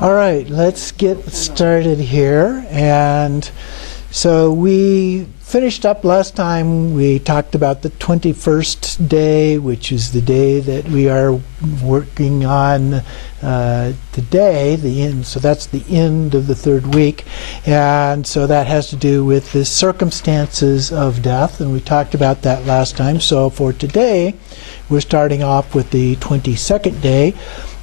All right, let's get started here. And so we finished up last time. We talked about the 21st day, which is the day that we are working on today, the end. So that's the end of the third week. And so that has to do with the circumstances of death. And we talked about that last time. So for today, we're starting off with the 22nd day.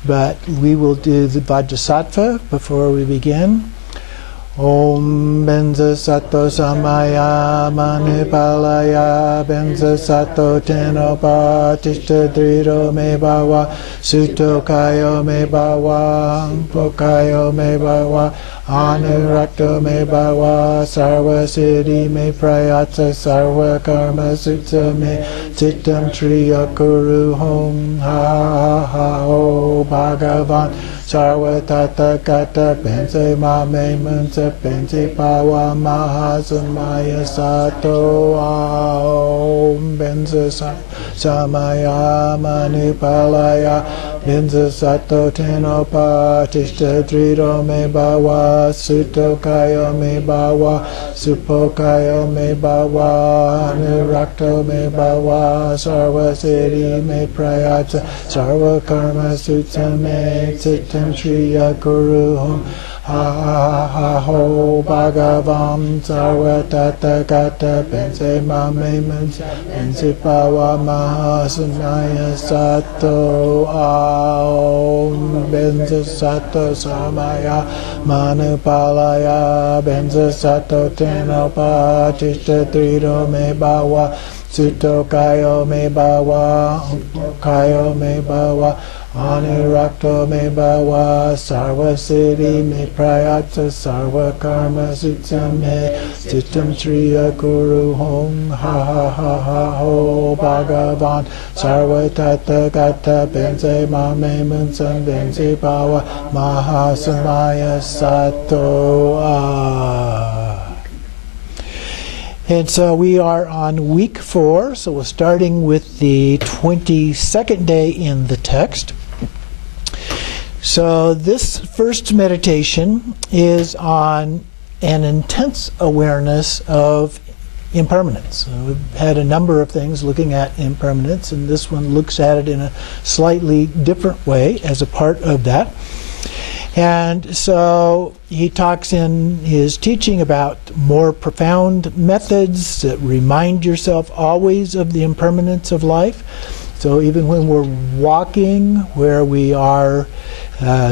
But we will do the Vajrasattva before we begin. Om Benza Sato Samaya Manipalaya Benza Sato Tenopa Tishta Drito Me Bawa Suto Kayo Me Bawa Pokayo Me Bawa Anurakto Me Bawa Sarva Siddhi Me Prayatsa Sarva Karma Sutta Me Chittam Triya Kuru Hom Ha Ha Ha Ho Bhagavan Sarva Tata Kata Pense Mame Munsa Pense Pawa Mahasamaya Sato Om Benza Samaya Manipalaya Benza Sato Tenopa Tishta Drito Me Bawa Suto Kayo Me Bawa Supo Kayo Me Bawa Anurakto Me Bawa Sarva Siddhi Me Prayatsa Sarva Karma Sutta Me Chittam Shriya Guru Hum Ha Ha Ha Ho Bhagavam Sarva Tata Kata Pense Mame Munsa Pense Pawa Mahasamaya Sato Om Benza Sato Samaya Manupalaya Benza Sato Tenopa Tishta Drito Me Bawa Suto Kayo Me Bawa Kayo Me Bawa Anurakto Me Bawa Sarva Siddhi Me Prayatsa Sarva Karma Sutta Me Chittam Shriya Guru Hom Ha Ha Ha Ha Ho Bhagavan Sarva Tata Gata Benze Mame Munsan Benze Bawa Mahasamaya Sato And so we are on week 4, so we're starting with the 22nd day in the text. So this first meditation is on an intense awareness of impermanence. So we've had a number of things looking at impermanence, and this one looks at it in a slightly different way as a part of that. And so he talks in his teaching about more profound methods that remind yourself always of the impermanence of life. So even when we're walking, where we are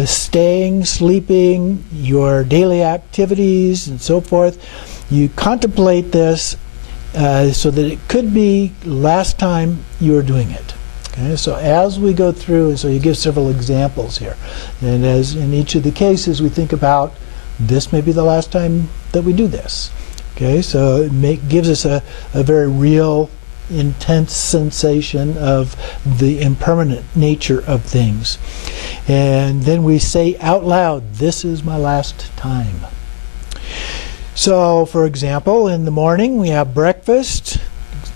staying, sleeping, your daily activities and so forth, you contemplate this so that it could be last time you were doing it. Okay, so as we go through, so you give several examples here. And as in each of the cases, we think about this may be the last time that we do this. Okay, so it gives us a very real, intense sensation of the impermanent nature of things. And then we say out loud, this is my last time. So, for example, in the morning we have breakfast.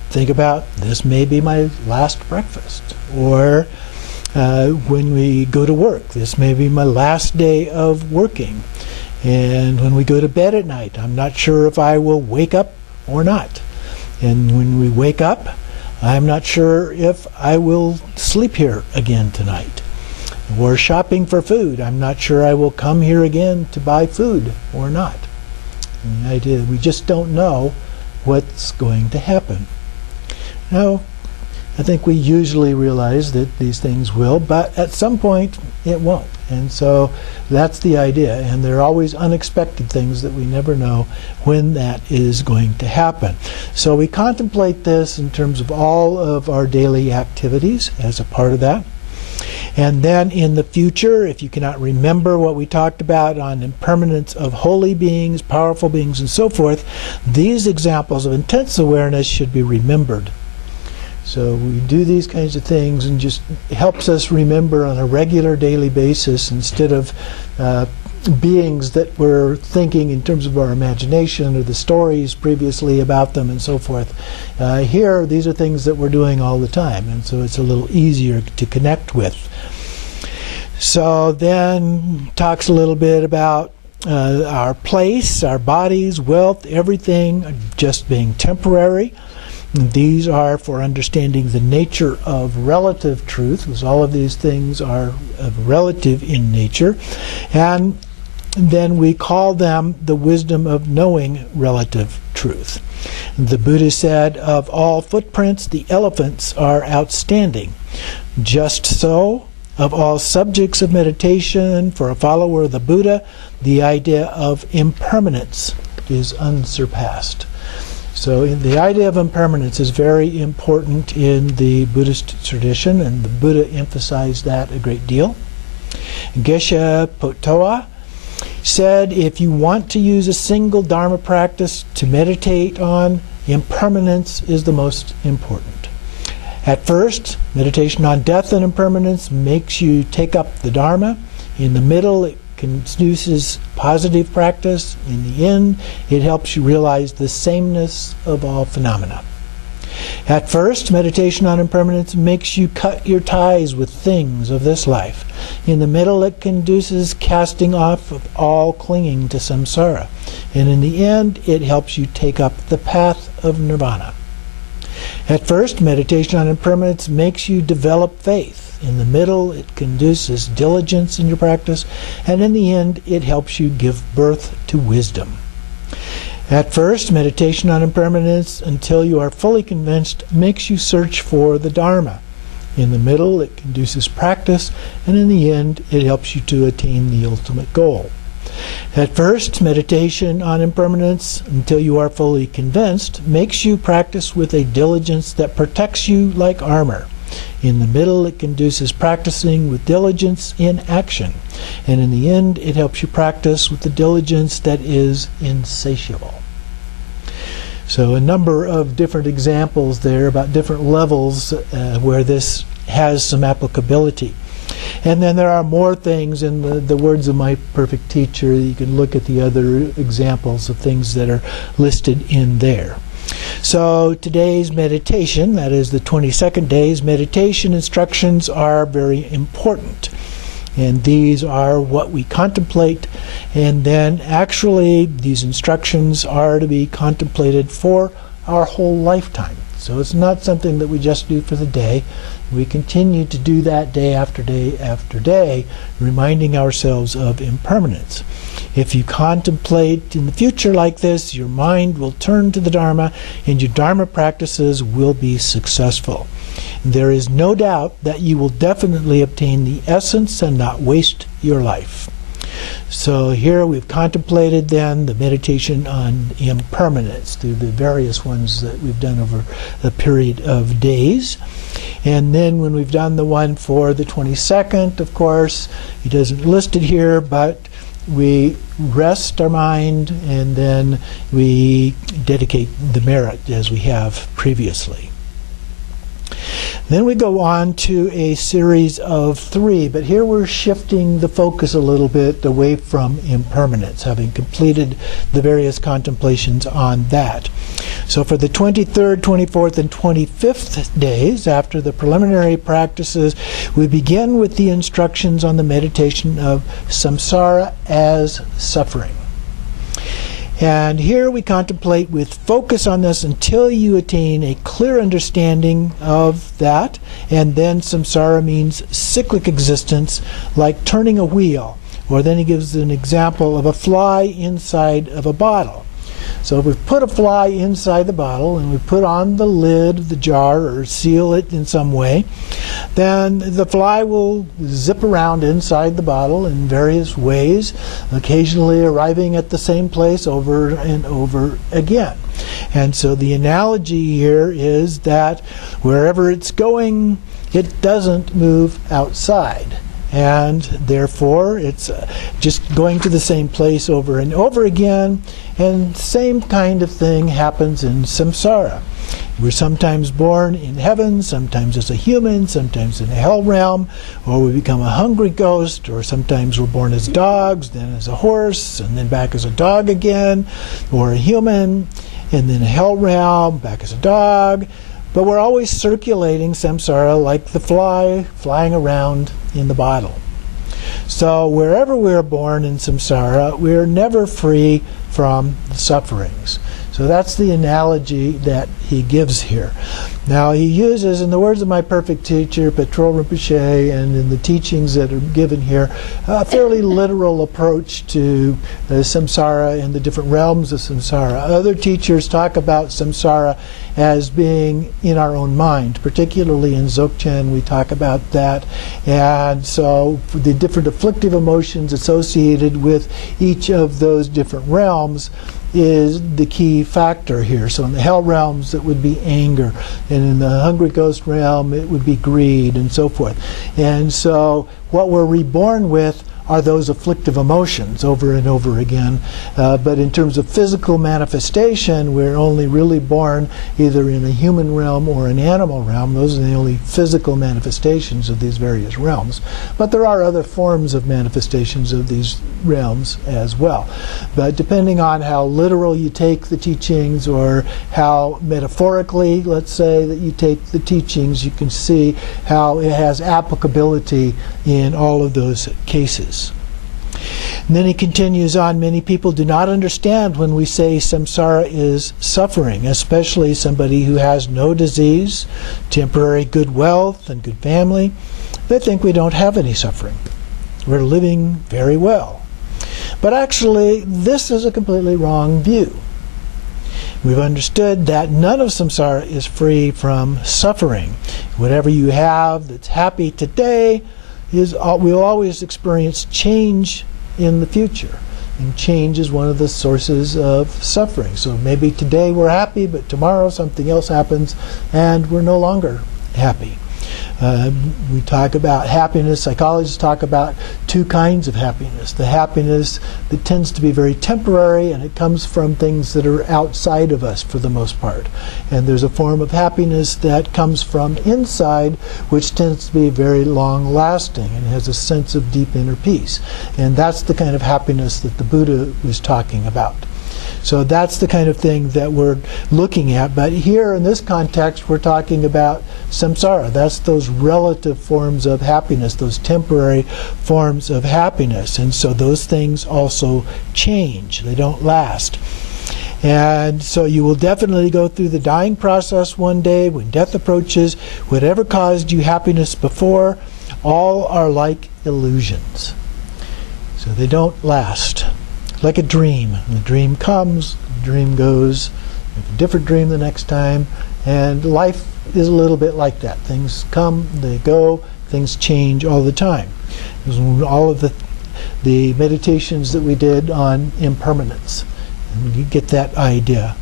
Think about, this may be my last breakfast. Or when we go to work, this may be my last day of working. And when we go to bed at night, I'm not sure if I will wake up or not. And when we wake up, I'm not sure if I will sleep here again tonight. Or shopping for food, I'm not sure I will come here again to buy food or not. And the idea, we just don't know what's going to happen. Now, I think we usually realize that these things will, but at some point it won't. And so that's the idea. And there are always unexpected things that we never know when that is going to happen. So we contemplate this in terms of all of our daily activities as a part of that. And then in the future, if you cannot remember what we talked about on impermanence of holy beings, powerful beings, and so forth, these examples of intense awareness should be remembered. So we do these kinds of things and just helps us remember on a regular daily basis instead of beings that we're thinking in terms of our imagination or the stories previously about them and so forth. Here, these are things that we're doing all the time, and so it's a little easier to connect with. So then talks a little bit about our place, our bodies, wealth, everything just being temporary. These are for understanding the nature of relative truth, because all of these things are relative in nature. And then we call them the wisdom of knowing relative truth. The Buddha said, of all footprints, the elephants are outstanding. Just so, of all subjects of meditation, for a follower of the Buddha, the idea of impermanence is unsurpassed. So the idea of impermanence is very important in the Buddhist tradition, and the Buddha emphasized that a great deal. Geshe Potoa said, if you want to use a single Dharma practice to meditate on, impermanence is the most important. At first, meditation on death and impermanence makes you take up the Dharma. In the middle, it conduces positive practice. In the end, it helps you realize the sameness of all phenomena. At first, meditation on impermanence makes you cut your ties with things of this life. In the middle, it conduces casting off of all clinging to samsara. And in the end, it helps you take up the path of nirvana. At first, meditation on impermanence makes you develop faith. In the middle, it conduces diligence in your practice. And in the end, it helps you give birth to wisdom. At first, meditation on impermanence, until you are fully convinced, makes you search for the Dharma. In the middle, it conduces practice, and in the end, it helps you to attain the ultimate goal. At first, meditation on impermanence, until you are fully convinced, makes you practice with a diligence that protects you like armor. In the middle, it conduces practicing with diligence in action. And in the end, it helps you practice with the diligence that is insatiable. So a number of different examples there about different levels where this has some applicability. And then there are more things in the words of my perfect teacher. You can look at the other examples of things that are listed in there. So today's meditation, that is the 22nd day's meditation instructions, are very important. And these are what we contemplate. And then actually these instructions are to be contemplated for our whole lifetime. So it's not something that we just do for the day. We continue to do that day after day after day, reminding ourselves of impermanence. If you contemplate in the future like this, your mind will turn to the Dharma, and your Dharma practices will be successful. There is no doubt that you will definitely obtain the essence and not waste your life. So here we've contemplated then the meditation on impermanence through the various ones that we've done over a period of days. And then when we've done the one for the 22nd, of course, he doesn't list it here, but we rest our mind and then we dedicate the merit as we have previously. Then we go on to a series of 3, but here we're shifting the focus a little bit away from impermanence, having completed the various contemplations on that. So for the 23rd, 24th, and 25th days, after the preliminary practices, we begin with the instructions on the meditation of samsara as suffering. And here we contemplate with focus on this until you attain a clear understanding of that. And then samsara means cyclic existence, like turning a wheel. Or then he gives an example of a fly inside of a bottle. So if we put a fly inside the bottle and we put on the lid of the jar or seal it in some way, then the fly will zip around inside the bottle in various ways, occasionally arriving at the same place over and over again. And so the analogy here is that wherever it's going, it doesn't move outside. And therefore, it's just going to the same place over and over again. And same kind of thing happens in samsara. We're sometimes born in heaven, sometimes as a human, sometimes in a hell realm, or we become a hungry ghost, or sometimes we're born as dogs, then as a horse, and then back as a dog again, or a human, and then a hell realm, back as a dog. But we're always circulating samsara like the fly flying around in the bottle. So wherever we're born in samsara, we're never free from the sufferings. So that's the analogy that he gives here. Now he uses, in the words of my perfect teacher, Patrol Rinpoche, and in the teachings that are given here, a fairly literal approach to samsara and the different realms of samsara. Other teachers talk about samsara as being in our own mind. Particularly in Dzogchen we talk about that. And so the different afflictive emotions associated with each of those different realms is the key factor here. So in the hell realms it would be anger, and in the hungry ghost realm it would be greed, and so forth. And so what we're reborn with are those afflictive emotions over and over again. But in terms of physical manifestation, we're only really born either in a human realm or an animal realm. Those are the only physical manifestations of these various realms. But there are other forms of manifestations of these realms as well. But depending on how literal you take the teachings, or how metaphorically, let's say, that you take the teachings, you can see how it has applicability in all of those cases. And then he continues on, many people do not understand when we say samsara is suffering, especially somebody who has no disease, temporary good wealth, and good family. They think we don't have any suffering. We're living very well. But actually, this is a completely wrong view. We've understood that none of samsara is free from suffering. Whatever you have that's happy today, we'll always experience change in the future. And change is one of the sources of suffering. So maybe today we're happy, but tomorrow something else happens and we're no longer happy. We talk about happiness. Psychologists talk about two kinds of happiness. The happiness that tends to be very temporary, and it comes from things that are outside of us for the most part. And there's a form of happiness that comes from inside, which tends to be very long-lasting and has a sense of deep inner peace. And that's the kind of happiness that the Buddha was talking about. So that's the kind of thing that we're looking at. But here in this context, we're talking about samsara. That's those relative forms of happiness, those temporary forms of happiness. And so those things also change. They don't last. And so you will definitely go through the dying process one day when death approaches. Whatever caused you happiness before, all are like illusions. So they don't last. Like a dream. The dream comes, the dream goes, you have a different dream the next time, and life is a little bit like that. Things come, they go, things change all the time. All of the meditations that we did on impermanence, and you get that idea.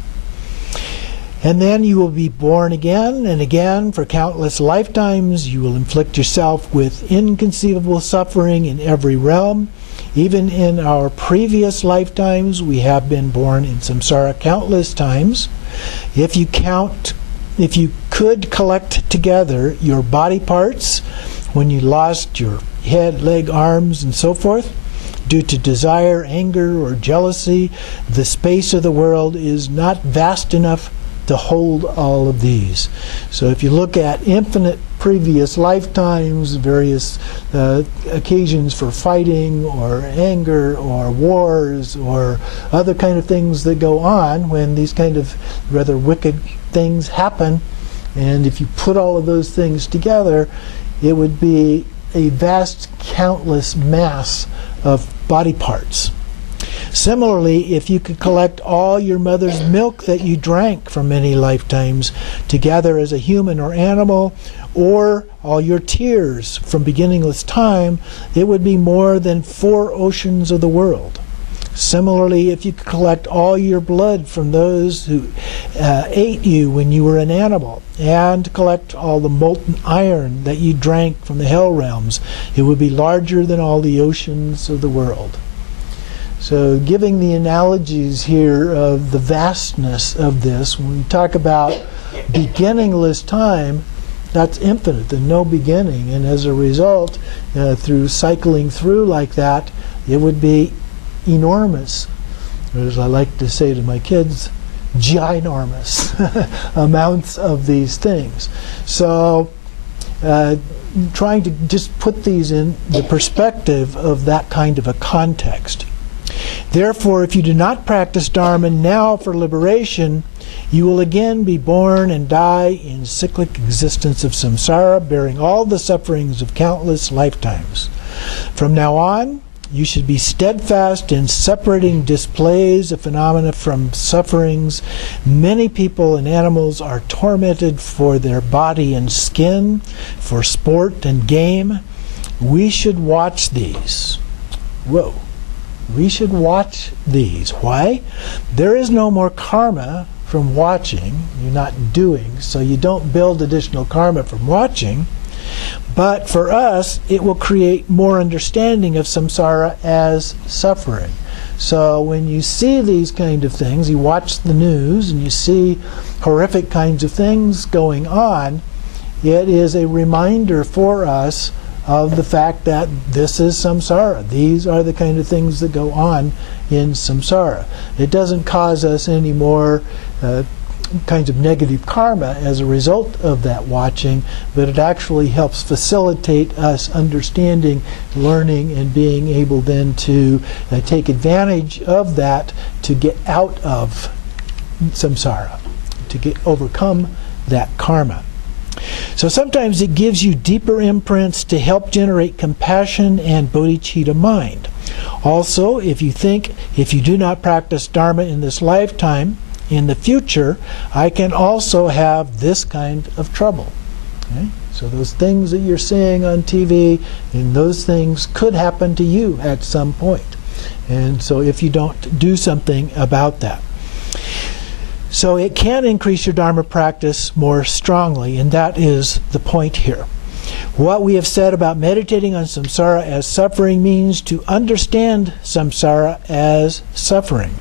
And then you will be born again and again for countless lifetimes. You will inflict yourself with inconceivable suffering in every realm. Even in our previous lifetimes, we have been born in samsara countless times. If you could collect together your body parts when you lost your head, leg, arms, and so forth, due to desire, anger, or jealousy, the space of the world is not vast enough to hold all of these. So if you look at infinite previous lifetimes, various occasions for fighting or anger or wars or other kind of things that go on when these kind of rather wicked things happen, and if you put all of those things together, it would be a vast, countless mass of body parts. Similarly, if you could collect all your mother's milk that you drank for many lifetimes together as a human or animal, or all your tears from beginningless time, it would be more than 4 oceans of the world. Similarly, if you could collect all your blood from those who ate you when you were an animal, and collect all the molten iron that you drank from the hell realms, it would be larger than all the oceans of the world. So giving the analogies here of the vastness of this, when we talk about beginningless time, that's infinite, there's no beginning, and as a result, through cycling through like that, it would be enormous, or as I like to say to my kids, ginormous amounts of these things. So trying to just put these in the perspective of that kind of a context. Therefore, if you do not practice Dharma now for liberation, you will again be born and die in cyclic existence of samsara, bearing all the sufferings of countless lifetimes. From now on, you should be steadfast in separating displays of phenomena from sufferings. Many people and animals are tormented for their body and skin, for sport and game. We should watch these. Whoa. We should watch these. Why? There is no more karma from watching. You're not doing, so you don't build additional karma from watching. But for us, it will create more understanding of samsara as suffering. So when you see these kind of things, you watch the news and you see horrific kinds of things going on, it is a reminder for us of the fact that this is samsara. These are the kind of things that go on in samsara. It doesn't cause us any more kinds of negative karma as a result of that watching, but it actually helps facilitate us understanding, learning, and being able then to take advantage of that to get out of samsara, to overcome that karma. So sometimes it gives you deeper imprints to help generate compassion and bodhicitta mind. Also, if you think if you do not practice Dharma in this lifetime, in the future, I can also have this kind of trouble. Okay? So those things that you're seeing on TV, and those things could happen to you at some point. And so if you don't do something about that. So it can increase your Dharma practice more strongly, and that is the point here. What we have said about meditating on samsara as suffering means to understand samsara as suffering.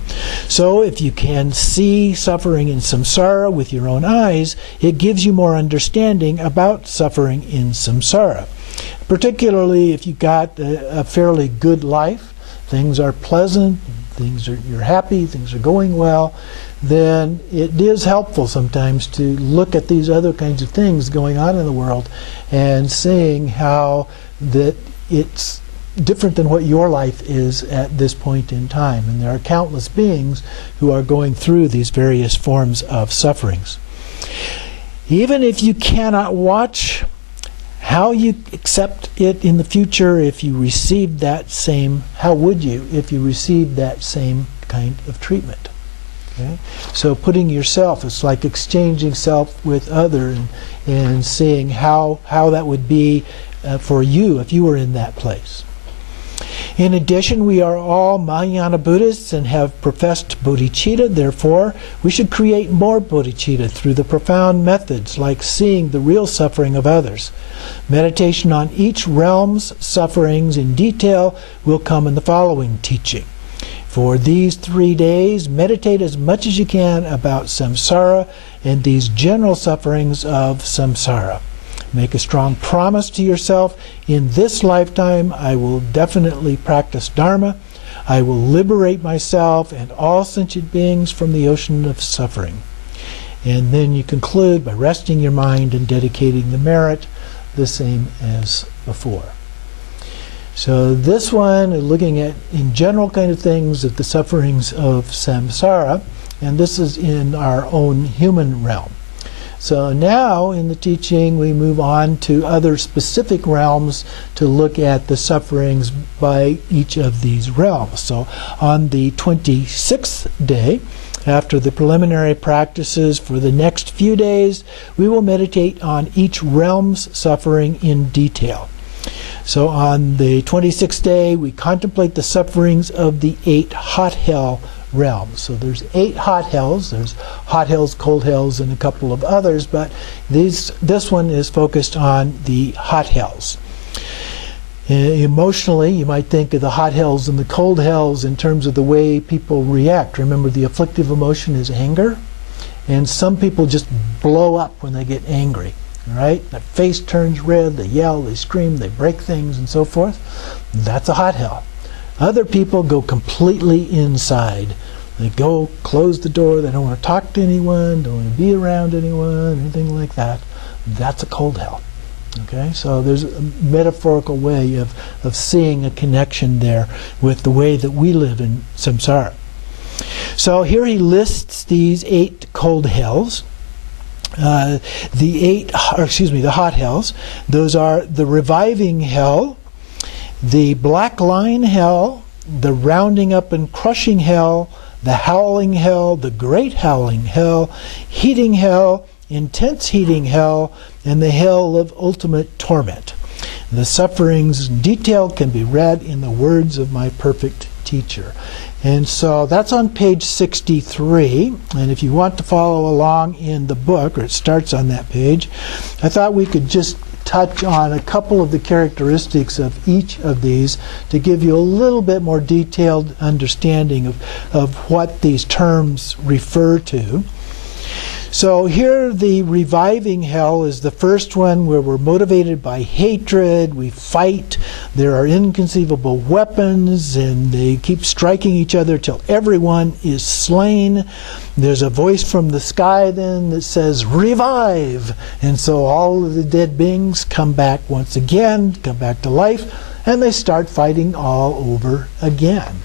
So if you can see suffering in samsara with your own eyes, it gives you more understanding about suffering in samsara. Particularly if you've got a fairly good life, things are pleasant, you're happy, things are going well, then it is helpful sometimes to look at these other kinds of things going on in the world and seeing how that it's different than what your life is at this point in time. And there are countless beings who are going through these various forms of sufferings. Even if you cannot watch how you accept it in the future if you received that same, how would you if you received that same kind of treatment? Okay? So putting yourself, it's like exchanging self with other and seeing how that would be for you if you were in that place. In addition, we are all Mahayana Buddhists and have professed bodhicitta. Therefore, we should create more bodhicitta through the profound methods like seeing the real suffering of others. Meditation on each realm's sufferings in detail will come in the following teaching. For these 3 days, meditate as much as you can about samsara and these general sufferings of samsara. Make a strong promise to yourself, in this lifetime I will definitely practice Dharma. I will liberate myself and all sentient beings from the ocean of suffering. And then you conclude by resting your mind and dedicating the merit, the same as before. So this one, looking at in general kind of things of the sufferings of samsara, and this is in our own human realm. So now in the teaching we move on to other specific realms to look at the sufferings by each of these realms. So on the 26th day, after the preliminary practices for the next few days, we will meditate on each realm's suffering in detail. So on the 26th day, we contemplate the sufferings of the 8 hot hell realms. So there's 8 hot hells. There's hot hells, cold hells, and a couple of others, but this one is focused on the hot hells. Emotionally, you might think of the hot hells and the cold hells in terms of the way people react. Remember, the afflictive emotion is anger, and some people just blow up when they get angry. Right? Their face turns red, they yell, they scream, they break things, and so forth. That's a hot hell. Other people go completely inside. They go close the door, they don't want to talk to anyone, don't want to be around anyone, anything like that. That's a cold hell. Okay, so there's a metaphorical way of seeing a connection there with the way that we live in samsara. So here he lists these 8 cold hells. The hot hells. Those are the reviving hell, the black line hell, the rounding up and crushing hell, the howling hell, the great howling hell, heating hell, intense heating hell, and the hell of ultimate torment. The sufferings in detail can be read in the words of my perfect teacher. And so that's on page 63. And if you want to follow along in the book, or it starts on that page, I thought we could just touch on a couple of the characteristics of each of these to give you a little bit more detailed understanding of what these terms refer to. So here the reviving hell is the first one, where we're motivated by hatred, we fight, there are inconceivable weapons, and they keep striking each other till everyone is slain. There's a voice from the sky then that says, revive! And so all of the dead beings come back once again, come back to life, and they start fighting all over again.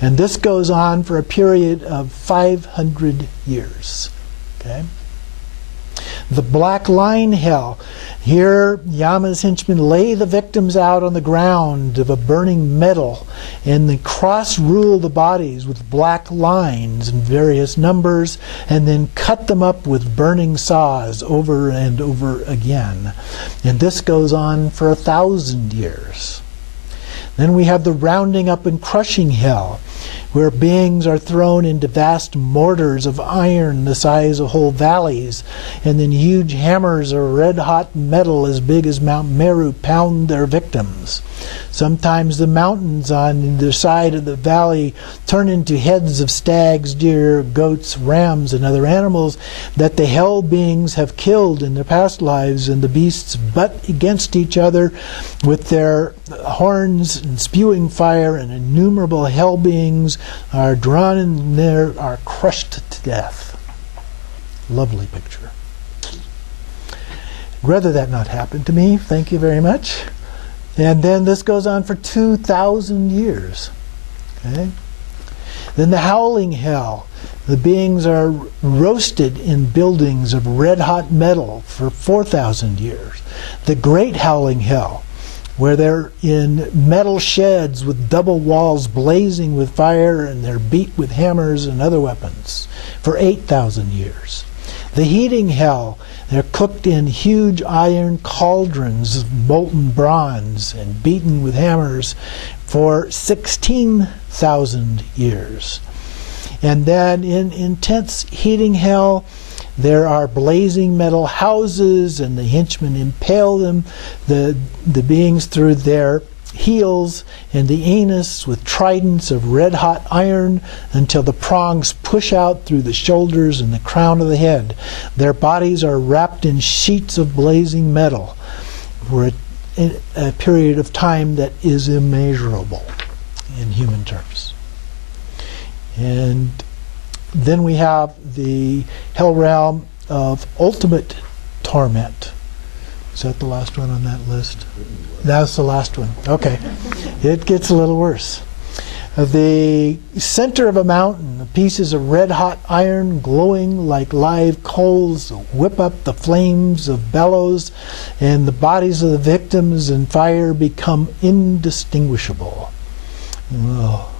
And this goes on for a period of 500 years. Okay. The black line hell. Here, Yama's henchmen lay the victims out on the ground of a burning metal, and they cross-rule the bodies with black lines in various numbers, and then cut them up with burning saws over and over again. And this goes on for 1,000 years. Then we have the rounding up and crushing hell, where beings are thrown into vast mortars of iron the size of whole valleys, and then huge hammers of red-hot metal as big as Mount Meru pound their victims. Sometimes the mountains on either side of the valley turn into heads of stags, deer, goats, rams, and other animals that the hell beings have killed in their past lives, and the beasts butt against each other with their horns and spewing fire, and innumerable hell beings are drawn in there, are crushed to death. Lovely picture. Rather that not happen to me, thank you very much. And then this goes on for 2,000 years. Okay? Then the howling hell. The beings are roasted in buildings of red-hot metal for 4,000 years. The great howling hell, where they're in metal sheds with double walls blazing with fire, and they're beat with hammers and other weapons for 8,000 years. The heating hell, they're cooked in huge iron cauldrons of molten bronze and beaten with hammers for 16,000 years. And then in intense heating hell, there are blazing metal houses, and the henchmen impale them, the beings, through their heels and the anus with tridents of red-hot iron until the prongs push out through the shoulders and the crown of the head. Their bodies are wrapped in sheets of blazing metal for a period of time that is immeasurable in human terms. And then we have the hell realm of ultimate torment. Is that the last one on that list? That's the last one. Okay. It gets a little worse. The center of a mountain, pieces of red-hot iron glowing like live coals whip up the flames of bellows, and the bodies of the victims in fire become indistinguishable. Oh.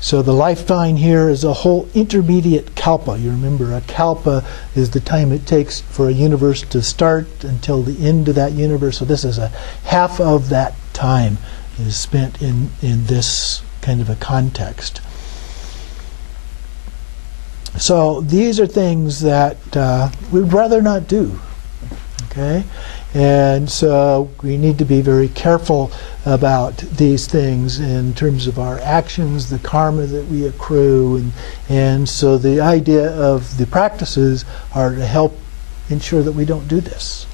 So the lifeline here is a whole intermediate kalpa. You remember, a kalpa is the time it takes for a universe to start until the end of that universe. So this is a half of that time is spent in this kind of a context. So these are things that we'd rather not do. Okay? And so we need to be very careful about these things in terms of our actions, the karma that we accrue, and so the idea of the practices are to help ensure that we don't do this.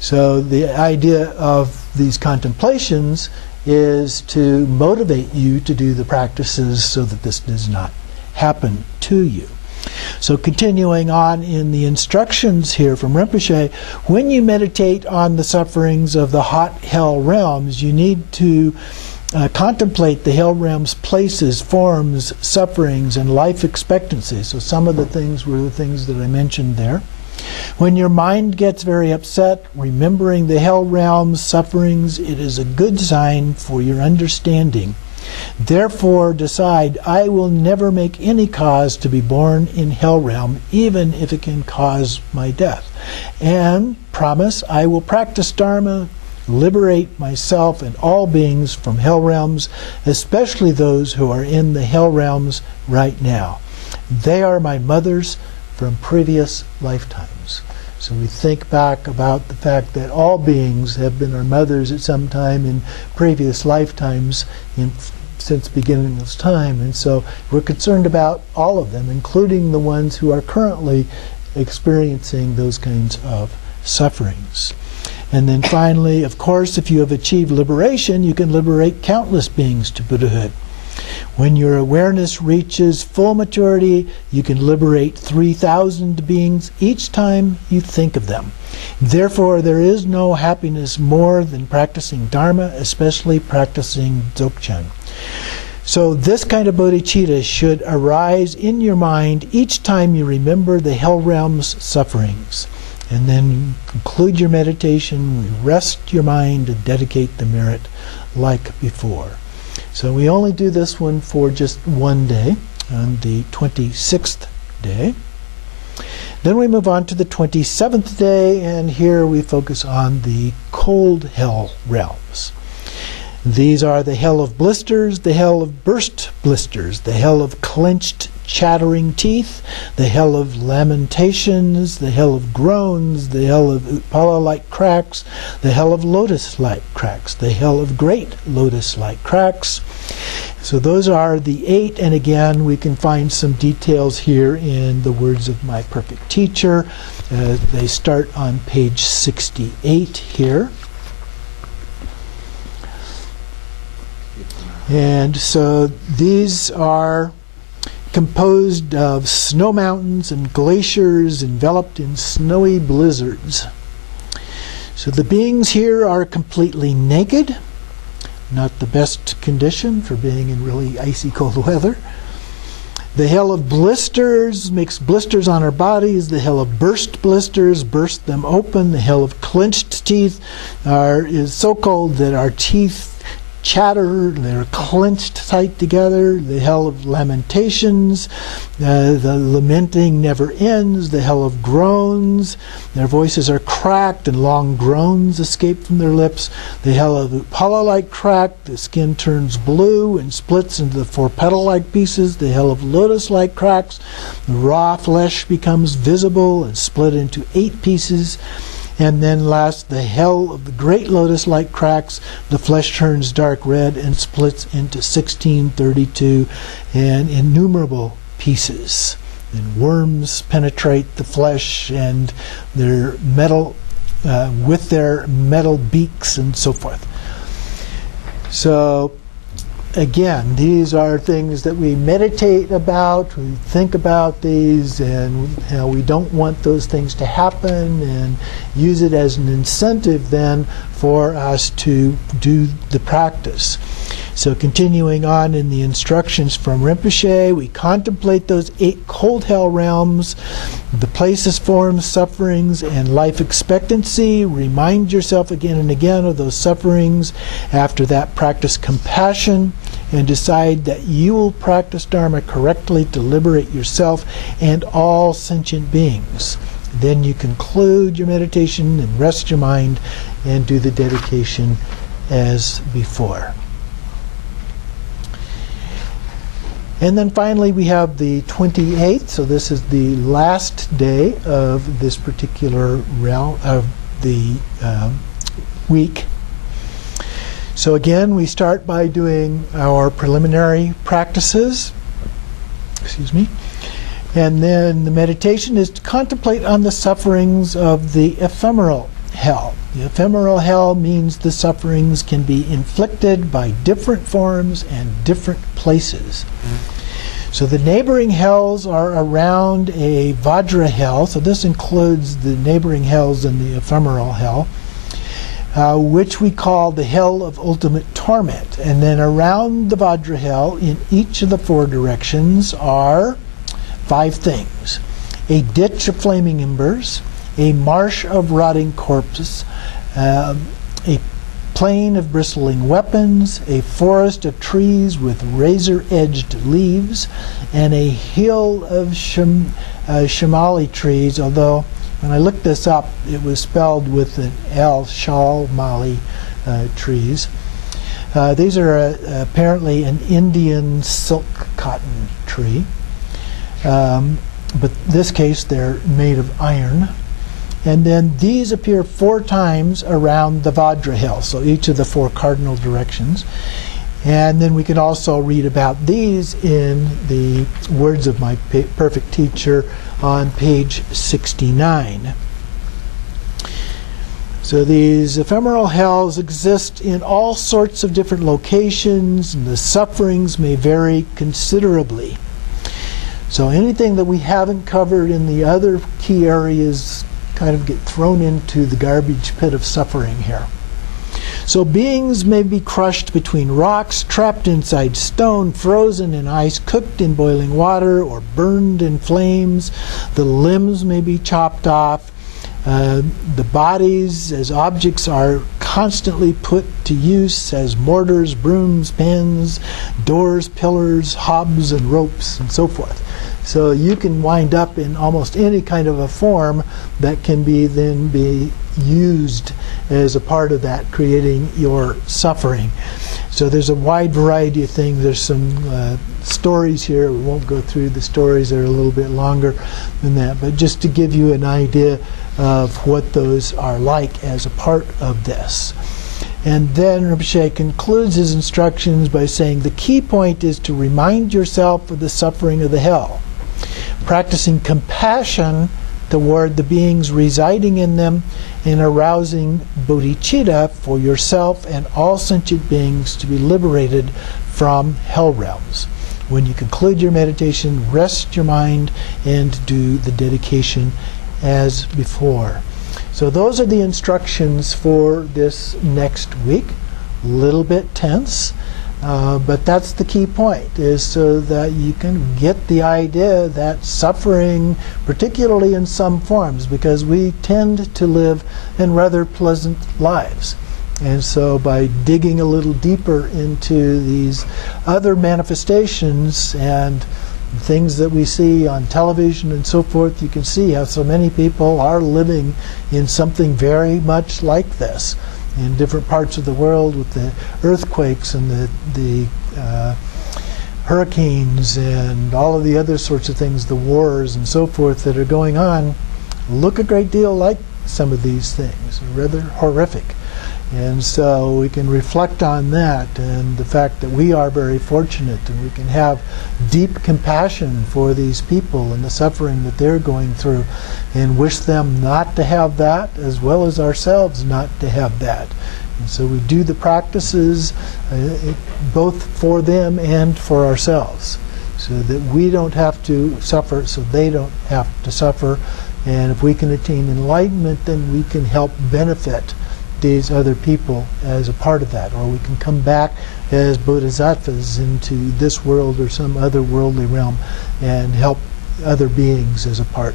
So the idea of these contemplations is to motivate you to do the practices so that this does not happen to you. So continuing on in the instructions here from Rinpoche, when you meditate on the sufferings of the hot hell realms, you need to contemplate the hell realms' places, forms, sufferings, and life expectancy. So some of the things were the things that I mentioned there. When your mind gets very upset, remembering the hell realms' sufferings, it is a good sign for your understanding. Therefore decide, I will never make any cause to be born in hell realm, even if it can cause my death. And promise, I will practice Dharma, liberate myself and all beings from hell realms, especially those who are in the hell realms right now. They are my mothers from previous lifetimes. So we think back about the fact that all beings have been our mothers at some time in previous lifetimes since the beginning of time. And so we're concerned about all of them, including the ones who are currently experiencing those kinds of sufferings. And then finally, of course, if you have achieved liberation, you can liberate countless beings to Buddhahood. When your awareness reaches full maturity, you can liberate 3,000 beings each time you think of them. Therefore, there is no happiness more than practicing Dharma, especially practicing Dzogchen. So this kind of bodhicitta should arise in your mind each time you remember the hell realm's sufferings. And then conclude your meditation, rest your mind, and dedicate the merit like before. So we only do this one for just one day, on the 26th day. Then we move on to the 27th day, and here we focus on the cold hell realms. These are the hell of blisters, the hell of burst blisters, the hell of clenched chattering teeth, the hell of lamentations, the hell of groans, the hell of Utpala-like cracks, the hell of lotus-like cracks, the hell of great lotus-like cracks. So those are the 8, and again we can find some details here in the words of my perfect teacher. They start on page 68 here. And so these are composed of snow mountains and glaciers enveloped in snowy blizzards. So the beings here are completely naked, not the best condition for being in really icy cold weather. The hell of blisters makes blisters on our bodies. The hell of burst blisters burst them open. The hell of clenched teeth is so cold that our teeth chatter, they're clenched tight together. The hell of lamentations, the lamenting never ends. The hell of groans, their voices are cracked and long groans escape from their lips. The hell of Upala-like crack, the skin turns blue and splits into the 4 petal-like pieces. The hell of lotus-like cracks, the raw flesh becomes visible and split into 8 pieces. And then last, the hell of the great lotus-like cracks, the flesh turns dark red and splits into 1632 and innumerable pieces. And worms penetrate the flesh and their metal, with their metal beaks and so forth. So again, these are things that we meditate about, we think about these, and how we don't want those things to happen, and use it as an incentive then for us to do the practice. So continuing on in the instructions from Rinpoche, we contemplate those 8 cold hell realms, the places, forms, sufferings, and life expectancy. Remind yourself again and again of those sufferings. After that, practice compassion and decide that you will practice Dharma correctly to liberate yourself and all sentient beings. Then you conclude your meditation and rest your mind and do the dedication as before. And then finally we have the 28th, so this is the last day of this particular realm of the week. So again, we start by doing our preliminary practices. Excuse me. And then the meditation is to contemplate on the sufferings of the ephemeral hell. The ephemeral hell means the sufferings can be inflicted by different forms and different places. So the neighboring hells are around a Vajra hell, so this includes the neighboring hells and the ephemeral hell, which we call the hell of ultimate torment. And then around the Vajra hell, in each of the 4 directions, are 5 things: a ditch of flaming embers, a marsh of rotting corpses, a plain of bristling weapons, a forest of trees with razor-edged leaves, and a hill of shamali trees, although when I looked this up, it was spelled with an L, shalmali trees. These are apparently an Indian silk cotton tree, but in this case they're made of iron. And then these appear 4 times around the Vajra hill, so each of the 4 cardinal directions. And then we can also read about these in the Words of My Perfect Teacher on page 69. So these ephemeral hells exist in all sorts of different locations, and the sufferings may vary considerably. So anything that we haven't covered in the other key areas kind of get thrown into the garbage pit of suffering here. So beings may be crushed between rocks, trapped inside stone, frozen in ice, cooked in boiling water, or burned in flames. The limbs may be chopped off. The bodies as objects are constantly put to use as mortars, brooms, pens, doors, pillars, hobs, and ropes, and so forth. So you can wind up in almost any kind of a form that can then be used as a part of that, creating your suffering. So there's a wide variety of things. There's some stories here. We won't go through the stories. They're a little bit longer than that. But just to give you an idea of what those are like as a part of this. And then Rinpoche concludes his instructions by saying the key point is to remind yourself of the suffering of the hell, practicing compassion toward the beings residing in them, and arousing bodhicitta for yourself and all sentient beings to be liberated from hell realms. When you conclude your meditation, rest your mind and do the dedication as before. So those are the instructions for this next week. A little bit tense. But that's the key point, is so that you can get the idea that suffering, particularly in some forms, because we tend to live in rather pleasant lives. And so by digging a little deeper into these other manifestations and things that we see on television and so forth, you can see how so many people are living in something very much like this in different parts of the world, with the earthquakes and the hurricanes and all of the other sorts of things, the wars and so forth that are going on, look a great deal like some of these things, rather horrific. And so we can reflect on that and the fact that we are very fortunate, and we can have deep compassion for these people and the suffering that they're going through, and wish them not to have that, as well as ourselves not to have that. And so we do the practices both for them and for ourselves, so that we don't have to suffer, so they don't have to suffer. And if we can attain enlightenment, then we can help benefit these other people as a part of that, or we can come back as bodhisattvas into this world or some other worldly realm and help other beings as a part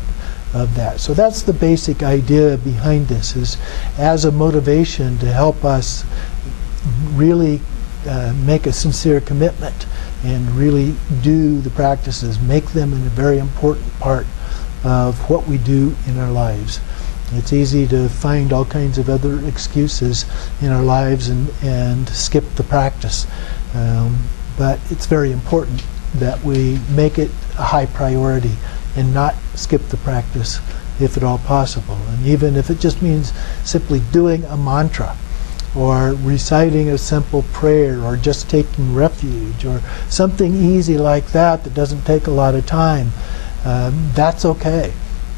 of that. So that's the basic idea behind this, is as a motivation to help us really make a sincere commitment and really do the practices, make them a very important part of what we do in our lives. It's easy to find all kinds of other excuses in our lives and skip the practice. But it's very important that we make it a high priority and not skip the practice if at all possible. And even if it just means simply doing a mantra, or reciting a simple prayer, or just taking refuge, or something easy like that that doesn't take a lot of time, that's okay.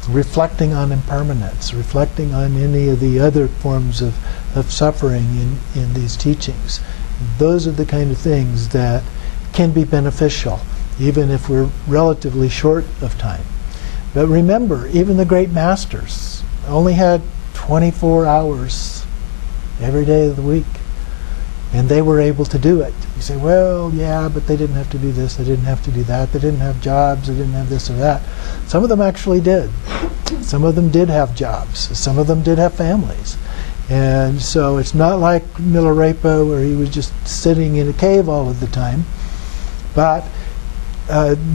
Reflecting on impermanence, reflecting on any of the other forms of suffering in these teachings. Those are the kind of things that can be beneficial even if we're relatively short of time. But remember, even the great masters only had 24 hours every day of the week, and they were able to do it. You say, well, yeah, but they didn't have to do this, they didn't have to do that, they didn't have jobs, they didn't have this or that. Some of them actually did. Some of them did have jobs. Some of them did have families. And so it's not like Milarepa where he was just sitting in a cave all of the time, but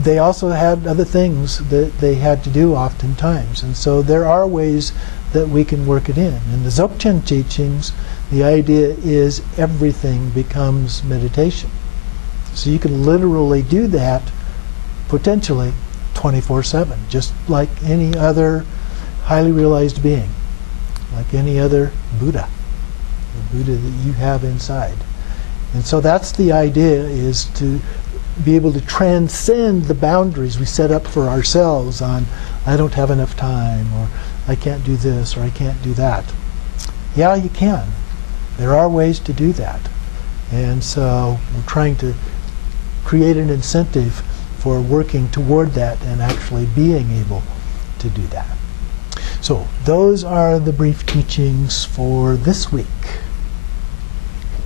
they also had other things that they had to do oftentimes. And so there are ways that we can work it in. In the Dzogchen teachings, the idea is everything becomes meditation. So you can literally do that potentially 24/7, just like any other highly realized being, like any other Buddha, the Buddha that you have inside. And so that's the idea, is to be able to transcend the boundaries we set up for ourselves on, I don't have enough time, or I can't do this, or I can't do that. Yeah, you can. There are ways to do that. And so we're trying to create an incentive for working toward that and actually being able to do that. So those are the brief teachings for this week.